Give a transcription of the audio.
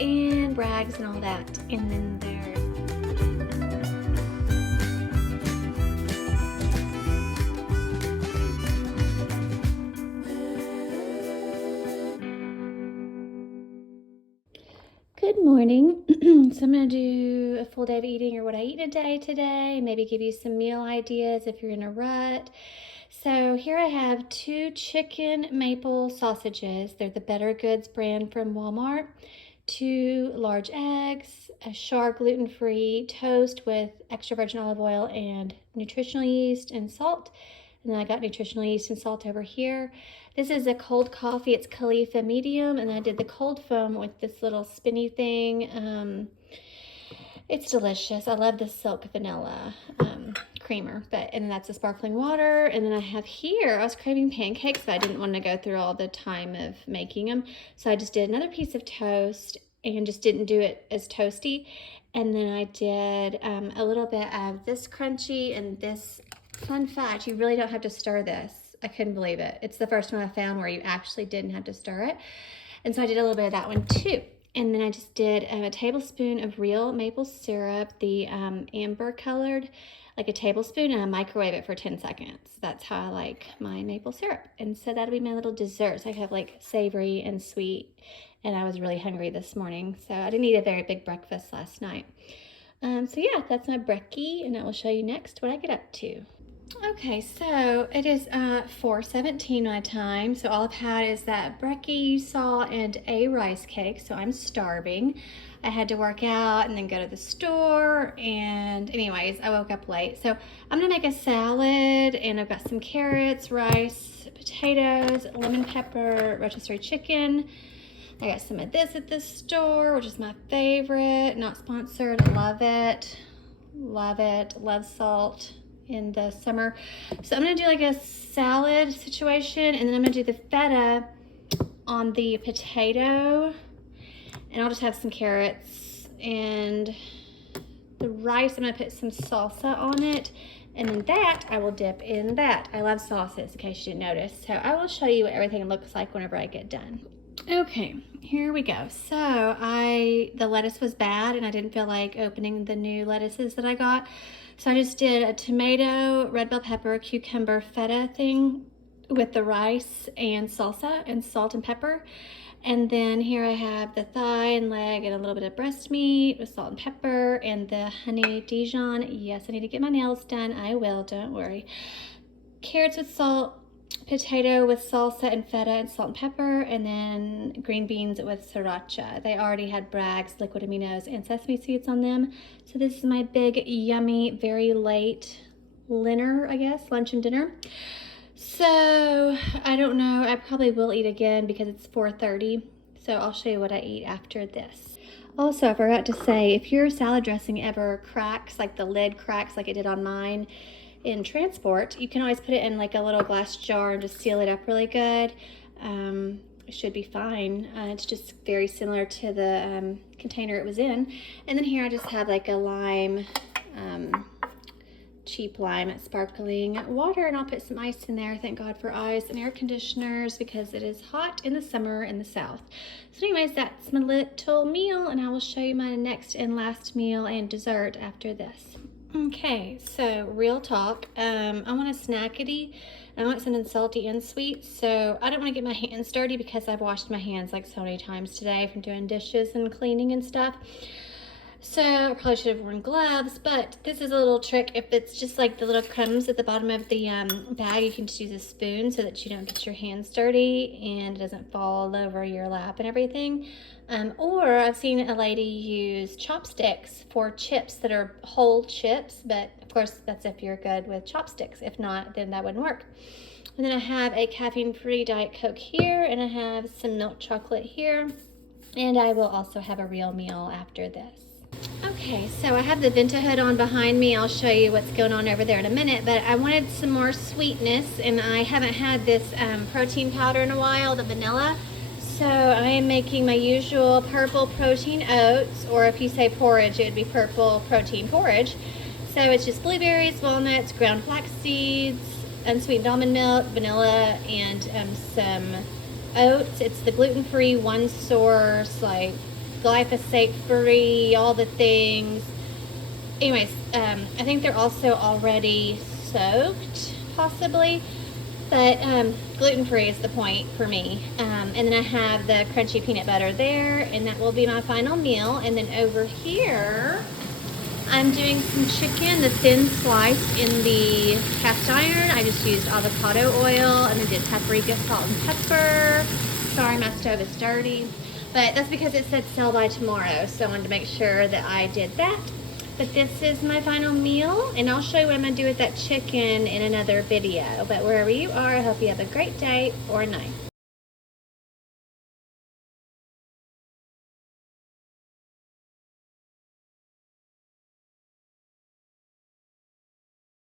and Bragg's and all that. And then there's good morning. So I'm gonna do a full day of eating or what I eat in a day today, maybe give you some meal ideas if you're in a rut. So here I have 2 chicken maple sausages. They're the Better Goods brand from Walmart. 2 large eggs, a Char gluten-free toast with extra virgin olive oil and nutritional yeast and salt. And then I got nutritional yeast and salt over here. This is a cold coffee. It's Khalifa medium, and I did the cold foam with this little spinny thing. It's delicious. I love the silk vanilla creamer. And then that's the sparkling water. And then I have here, I was craving pancakes, but I didn't want to go through all the time of making them. So I just did another piece of toast and just didn't do it as toasty. And then I did a little bit of this crunchy and this. Fun fact, you really don't have to stir this. I couldn't believe it. It's the first one I found where you actually didn't have to stir it. And so I did a little bit of that one too. And then I just did a tablespoon of real maple syrup, the amber colored, like a tablespoon, and I microwave it for 10 seconds. That's how I like my maple syrup. And so that'll be my little dessert. So I have like savory and sweet. And I was really hungry this morning, so I didn't eat a very big breakfast last night. So yeah, that's my brekkie, and I will show you next what I get up to. Okay, so it is 4:17 my time. So all I've had is that brekkie you saw and a rice cake. So I'm starving. I had to work out and then go to the store. And anyways, I woke up late. So I'm gonna make a salad, and I've got some carrots, rice, potatoes, lemon pepper, rotisserie chicken. I got some of this at the store, which is my favorite. Not sponsored. Love it. Love it. Love salt in the summer. So I'm gonna do like a salad situation, and then I'm gonna do the feta on the potato, and I'll just have some carrots, and the rice I'm gonna put some salsa on it, and then that I will dip in that. I love sauces, in case you didn't notice. So I will show you what everything looks like whenever I get done. Okay, here we go. So the lettuce was bad, and I didn't feel like opening the new lettuces that I got. So I just did a tomato, red bell pepper, cucumber, feta thing with the rice and salsa and salt and pepper. And then here I have the thigh and leg and a little bit of breast meat with salt and pepper and the honey Dijon. Yes, I need to get my nails done. I will, don't worry. Carrots with salt, potato with salsa and feta and salt and pepper, and then green beans with sriracha. They already had Bragg's liquid aminos and sesame seeds on them. So this is my big, yummy, very late dinner, I guess, lunch and dinner. So I don't know, I probably will eat again because it's 4:30. So I'll show you what I eat after this. Also, I forgot to say, if your salad dressing ever cracks, like the lid cracks like it did on mine, in transport, you can always put it in like a little glass jar and just seal it up really good. It should be fine. It's just very similar to the container it was in. And then here I just have like a lime, cheap lime sparkling water, and I'll put some ice in there. Thank God for ice and air conditioners because it is hot in the summer in the south. So anyways, that's my little meal, and I will show you my next and last meal and dessert after this. Okay, so real talk, I want a snackity. I want something salty and sweet, so I don't want to get my hands dirty because I've washed my hands like so many times today from doing dishes and cleaning and stuff. So I probably should have worn gloves, but this is a little trick. If it's just like the little crumbs at the bottom of the bag, you can just use a spoon so that you don't get your hands dirty and it doesn't fall all over your lap and everything. Or I've seen a lady use chopsticks for chips that are whole chips, but of course that's if you're good with chopsticks. If not, then that wouldn't work. And then I have a caffeine-free Diet Coke here, and I have some milk chocolate here, and I will also have a real meal after this. Okay, so I have the Venta hood on behind me. I'll show you what's going on over there in a minute, but I wanted some more sweetness, and I haven't had this protein powder in a while, the vanilla. So I am making my usual purple protein oats, or if you say porridge, it would be purple protein porridge. So it's just blueberries, walnuts, ground flax seeds, unsweetened almond milk, vanilla, and some oats. It's the gluten-free one source, like glyphosate free, all the things. Anyways, I think they're also already soaked, possibly, but gluten-free is the point for me. And then I have the crunchy peanut butter there, and that will be my final meal. And then over here, I'm doing some chicken, the thin sliced in the cast iron. I just used avocado oil, and then did paprika, salt, and pepper. Sorry, my stove is dirty, but that's because it said sell by tomorrow, so I wanted to make sure that I did that. But this is my final meal, and I'll show you what I'm going to do with that chicken in another video. But wherever you are, I hope you have a great day or night.